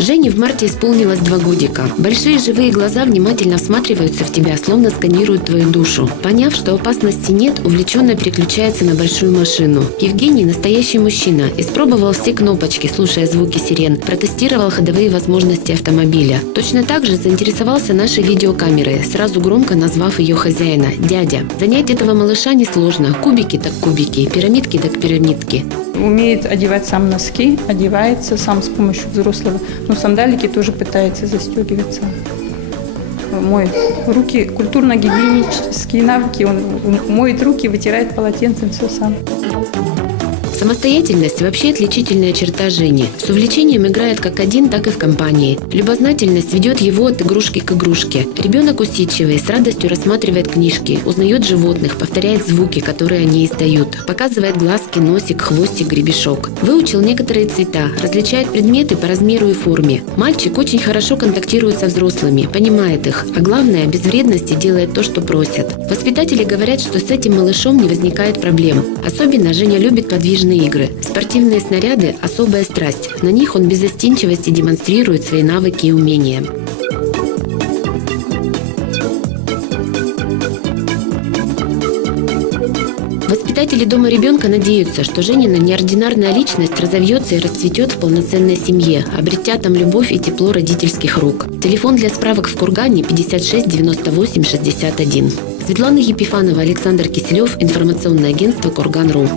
Жене в марте исполнилось 2 годика. Большие живые глаза внимательно всматриваются в тебя, словно сканируют твою душу. Поняв, что опасности нет, увлеченно переключается на большую машину. Евгений – настоящий мужчина. Испробовал все кнопочки, слушая звуки сирен. Протестировал ходовые возможности автомобиля. Точно так же заинтересовался нашей видеокамерой, сразу громко назвав ее хозяина – дядя. Занять этого малыша несложно. Кубики так кубики, пирамидки так пирамидки. Умеет одевать сам носки, одевается сам с помощью взрослого. Но сандалики тоже пытается застегиваться. Моет руки, культурно-гигиенические навыки. Он моет руки, вытирает полотенцем, все сам. Самостоятельность – вообще отличительная черта Жени. С увлечением играет как один, так и в компании. Любознательность ведет его от игрушки к игрушке. Ребенок усидчивый, с радостью рассматривает книжки, узнает животных, повторяет звуки, которые они издают, показывает глазки, носик, хвостик, гребешок. Выучил некоторые цвета, различает предметы по размеру и форме. Мальчик очень хорошо контактирует со взрослыми, понимает их, а главное, без вредности делает то, что просят. Воспитатели говорят, что с этим малышом не возникает проблем. Особенно Женя любит подвижные игры. Спортивные снаряды – особая страсть. На них он без застенчивости демонстрирует свои навыки и умения. Воспитатели дома ребенка надеются, что Женина неординарная личность разовьется и расцветет в полноценной семье, обретя там любовь и тепло родительских рук. Телефон для справок в Кургане 56 98 61. Светлана Епифанова, Александр Киселев, информационное агентство Курган.ру.